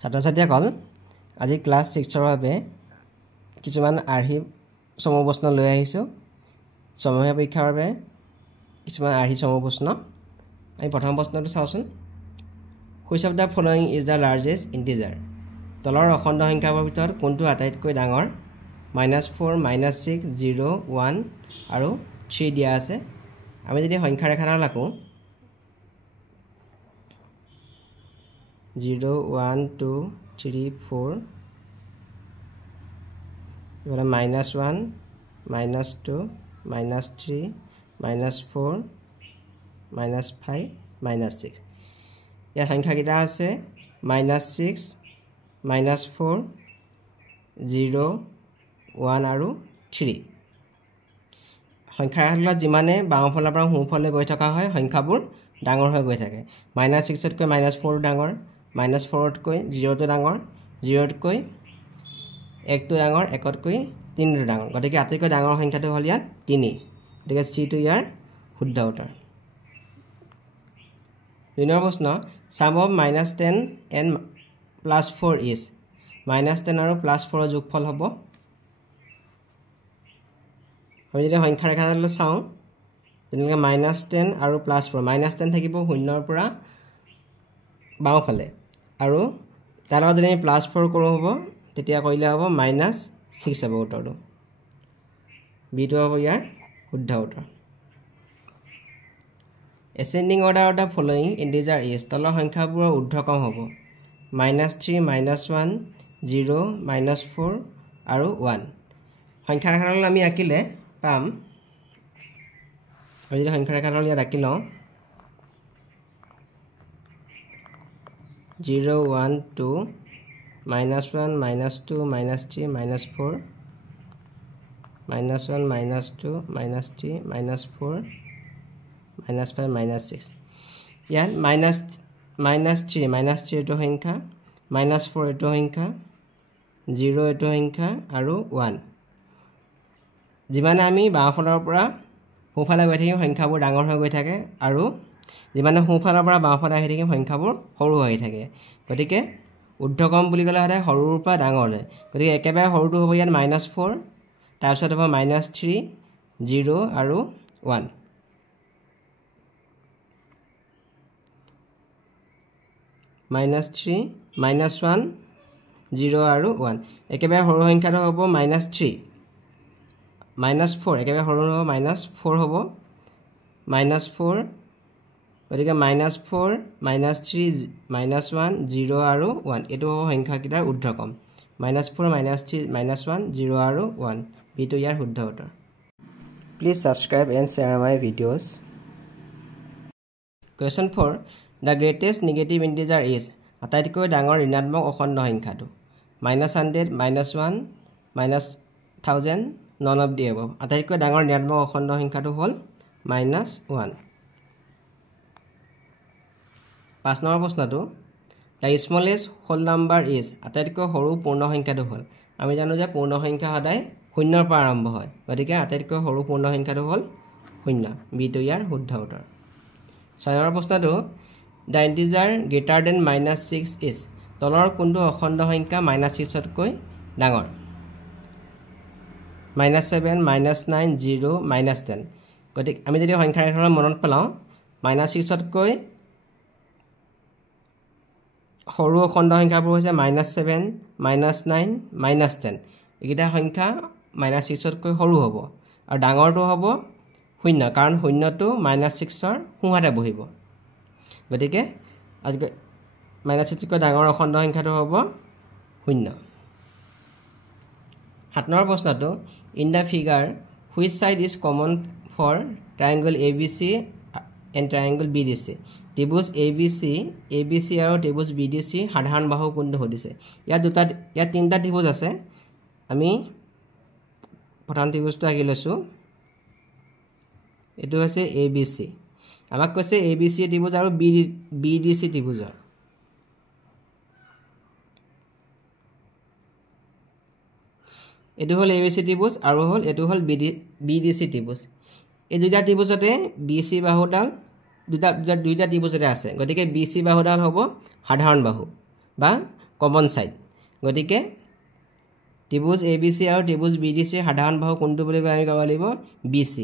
ছাত্ৰ-ছাত্ৰীসকল আজি ক্লাছ 6 ৰ বাবে কিছুমান আৰ্হি সমুহ প্ৰশ্ন লৈ আহিছো সময় পৰীক্ষাৰ বাবে কিছুমান আৰ্হি সমুহ প্ৰশ্ন আমি প্ৰথম প্ৰশ্নটো চাওচোন which of the following is the largest integer তলৰ অখণ্ড সংখ্যাৰ ভিতৰত কোনটো আটাইতকৈ ডাঙৰ -4 -6 0 1 আৰু 3 দিয়া আছে আমি যদি সংখ্যা ৰেখা লাখো 0 1 2 3 4 এবাৰে -1 -2 -3 -4 -5 -6 ইয়াৰ সংখ্যা কিটা আছে -6 -4 0 1 আৰু 3 সংখ্যাৰ যিমানে বাওঁফালৰ পৰা সোঁফালে গৈ থকা হয় সংখ্যাবোৰ ডাঙৰ হৈ গৈ থাকে -6 তকৈ -4 ডাঙৰ -4 তকৈ 0 টো ডাঙৰ 0 তকৈ 1 টো ডাঙৰ 1 তকৈ 3 টো ডাঙৰ গতিকে আটাইতকৈ ডাঙৰ সংখ্যাটো হ'ল ইয়াত 3 গতিকে c টো ইয়াৰ শুদ্ধ উত্তৰ দুইনৰ প্ৰশ্ন sum of -10 and +4 is -10 আৰু +4 ৰ যোগফল হ'ব আমি যদি সংখ্যা ৰেখাডাল চাওঁ তেনেকৈ -10 আৰু +4 -10 থাকিব 0 ৰ পৰা বাওঁফালে আৰু তাৰ লগত যদি +4 কৰোঁ হ'ব তেতিয়া কৰিলে হ'ব -6 হ'ব উত্তৰটো বিটো হ'ব ইয়াৰ শুদ্ধ উত্তৰ ascending order of the following integer is তলৰ সংখ্যাবোৰৰ ঊৰ্ধ্বক্ৰম হ'ব -3 -1 0 -4 আৰু 1 সংখ্যা ৰেখাডাল আমি আঁকিলে পাম আৰু যদি সংখ্যা ৰেখাডাল ইয়াত আঁকি লওঁ 0 1 2 -1 -2 -3 -4 -1 -2 -3 -4 -5 -6 ইয়াত -3 এটো সংখ্যা -4 এটো সংখ্যা 0 এটো সংখ্যা আৰু 1 যিমানে আমি বাওঁফালৰ পৰা সোঁফালে গৈ থাকিম সংখ্যাবোৰ ডাঙৰ হৈ গৈ থাকে আৰু যিমানে সোঁফালৰ পৰা বাওঁফালে আহি থাকিম সংখ্যাবোৰ সৰু হৈ থাকে গতিকে ঊৰ্ধ্বক্ৰম বুলি ক'লে সদায় সৰুৰ পৰা ডাঙৰলৈ গতিকে একেবাৰে সৰুটো হ'ব ইয়াত -4 তাৰপিছত হ'ব -3 0 আৰু 1 -3 -1 0 আৰু 1 একেবাৰে সৰু সংখ্যাটো হ'ব -3 -4 একেবাৰে সৰু হ'ব -4 হ'ব -4 গতিকে -4 -3 -1 0 আৰু 1 এটো হ'ব সংখ্যাকেইটাৰ ঊৰ্ধ্বক্ৰম -4 -3 -1 0 আৰু 1 বিটো ইয়াৰ শুদ্ধ উত্তৰ please subscribe and share my videos Question 4 The greatest negative integer is আটাইতকৈ ডাঙৰ ঋণাত্মক অখণ্ড সংখ্যাটো -100 -1 -1000 none of the above আটাইতকৈ ডাঙৰ ঋণাত্মক অখণ্ড সংখ্যাটো হ'ল -1 5 নম্বৰ প্ৰশ্নটো The smallest whole number is আটাইতকৈ সৰু পূৰ্ণ সংখ্যাটো হ'ল আমি জানো যে পূৰ্ণ সংখ্যা সদায় 0 ৰ পৰা আৰম্ভ হয় গতিকে আটাইতকৈ সৰু পূৰ্ণ সংখ্যাটো হ'ল 0 বিটো ইয়াৰ শুদ্ধ উত্তৰ 6 নম্বৰ প্ৰশ্নটো The integer greater than -6 is তলৰ কোনটো অখণ্ড সংখ্যা -6 তকৈ ডাঙৰ -7 -9 0 -10 গতিকে আমি যদি সংখ্যা ৰেখাডাল মনত পেলাওঁ -6 তকৈ সৰু অখণ্ড সংখ্যাবোৰ হৈছে -7 -9 -10 এইকেইটা সংখ্যা -6 তকৈ সৰু হ'ব আৰু ডাঙৰটো হ'ব 0 কাৰণ 0টো -6 ৰ সোঁহাতে বহিব গতিকে আজি -6 তকৈ ডাঙৰ অখণ্ড সংখ্যাটো হ'ব 0 7 নম্বৰ প্ৰশ্নটো in the figure which side is common for triangle ABC and triangle BDC ত্ৰিভুজ ABC আৰু ত্ৰিভুজ BDC সাধাৰণ বাহু কোনটো সুধিছে ইয়াত তিনিটা ত্ৰিভুজ আছে আমি প্ৰথম ত্ৰিভুজটো আঁকি লৈছো এটো হৈছে ABC আমাক কৈছে ABC ত্ৰিভুজ আৰু BDC ত্ৰিভুজৰ এটো হ'ল ABC ত্ৰিভুজ আৰু এটো হ'ল BDC ত্ৰিভুজ এই দুইটা ত্ৰিভুজতে BC বাহুডাল দুইটা ত্ৰিভুজতে আছে গতিকে BC বাহুডাল হ'ব সাধাৰণ বাহু বা কমন সাইড গতিকে ত্ৰিভুজ ABC আৰু ত্ৰিভুজ BDC সাধাৰণ বাহু কোনটো বুলি কয় আমি ক'ব লাগিব BC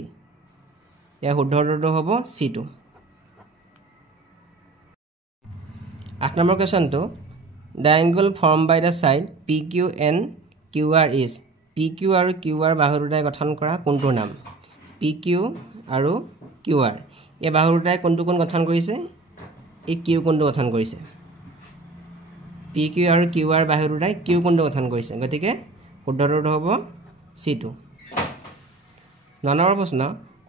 ইয়াৰ শুদ্ধ উত্তৰটো হ'ব C2 8 নম্বৰ কোৱেশ্চনটো the angle formed by the side PQ and QR is PQ আৰু QR বাহু দুটাই গঠন কৰা কোনটোৰ নাম PQ আৰু QR এই বাহু দুটাই কোনটো কোণ গঠন কৰিছে এই Q কোণটো গঠন কৰিছে PQ আৰু QR বাহু দুটাই Q কোণটো গঠন কৰিছে গতিকে শুদ্ধ উত্তৰটো হ'ব C2 9 নম্বৰ প্ৰশ্ন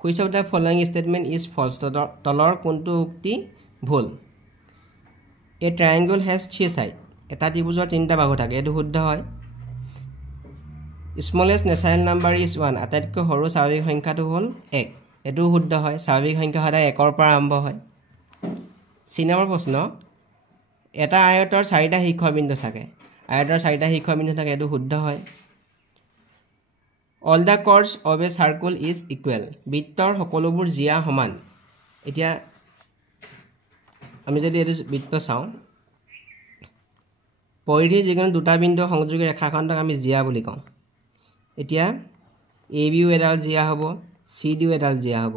which of the following statement is false তলৰ কোনটো উক্তি ভুল A triangle has three sides এটা ত্ৰিভুজৰ তিনিটা বাহু থাকে এটো শুদ্ধ হয় smallest natural number is 1 আটাইতকৈ সৰু স্বাভাৱিক সংখ্যাটো হ'ল 1 এটো শুদ্ধ হয় স্বাভাৱিক সংখ্যা সদায় 1 ৰ পৰা আৰম্ভ হয় 3 নম্বৰ প্ৰশ্ন এটা আয়তৰ চাৰিটা শীৰ্ষবিন্দু থাকে আয়তৰ চাৰিটা শীৰ্ষবিন্দু থাকে এটো শুদ্ধ হয় all the chords of a circle is equal বৃত্তৰ সকলোবোৰ জিয়া সমান এতিয়া আমি যদি এটো বৃত্ত চাওঁ পৰিধি যিকোনো দুটা বিন্দু সংযোগী ৰেখাখণ্ডক আমি জিয়া বুলি কওঁ এতিয়া AB এডাল জিয়া হ'ব CD এডাল জিয়া হ'ব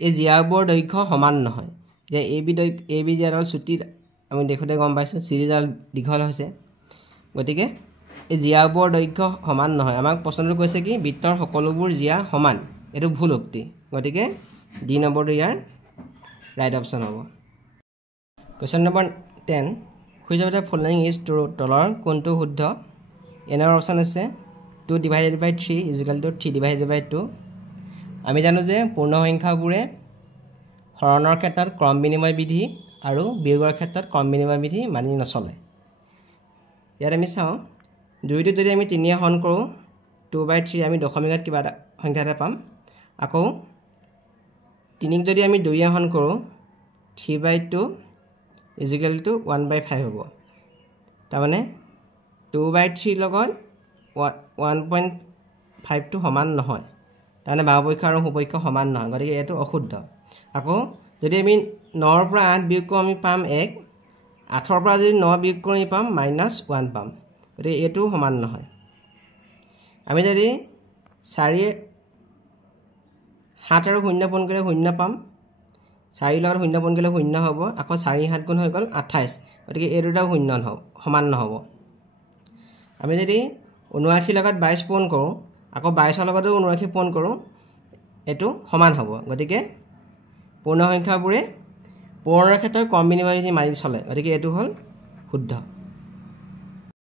এই জিয়াবোৰ দৈৰ্ঘ্য সমান নহয় যে AB জিয়াডাল চুটি আমি দেখোতে গম পাইছো CD ডাল দীঘল হৈছে গতিকে এই জিয়াবোৰ দৈৰ্ঘ্য সমান নহয় আমাক প্ৰশ্নটো কৈছে কি বৃত্তৰ সকলোবোৰ জিয়া সমান এটো ভুল উক্তি গতিকে ডি নম্বৰটো ইয়াৰ ৰাইট অপচন হ'ব question number 10 which of the following is true তলৰ কোনটো শুদ্ধ এনৰ অপচন আছে 2 divided by 3 is equal to 3 divided by 2 আমি জানো যে পূৰ্ণ সংখ্যাবোৰে হৰণৰ ক্ষেত্ৰত ক্ৰম বিনিময় বিধি আৰু বিয়োগৰ ক্ষেত্ৰত ক্ৰম বিনিময় বিধি মানি নচলে ইয়াত আমি চাওঁ 2 টো যদি আমি 3 এ হৰণ কৰো 2/3 আমি দশমিকত কিবা সংখ্যা এটা পাম আকৌ 3 ক যদি আমি 2 এ হৰণ কৰো 3/2 is equal to 1/5 হ'ব তাৰ মানে 2/3 লগত 1.5 টো সমান নহয় তাৰমানে বাহুপক্ষ আৰু সুপক্ষ সমান নহয় গতিকে এটো অশুদ্ধ আকৌ যদি আমি 9 ৰ পৰা 8 বিয়োগ কৰো আমি পাম 1 8 ৰ পৰা যদি 9 বিয়োগ কৰো আমি পাম -1 পাম গতিকে এটো সমান নহয় আমি যদি 4 7 আৰু 0 পূৰণ কৰিলে 0 পাম 4 লগত 0 পূৰণ কৰিলে 0 হ'ব আকৌ 4 7 গুণ হৈ গল 28 গতিকে এই দুটাও 0 নহব সমান নহব আমি যদি 79 লগত 22 পূৰণ কৰো আকৌ 22 ৰ লগতো 79 পূৰণ কৰো এটো সমান হ'ব গতিকে পূৰ্ণ সংখ্যাবোৰে পূৰণৰ ক্ষেত্ৰত ক্ৰম বিনিময় বিধি মানি চলে গতিকে এটো হ'ল শুদ্ধ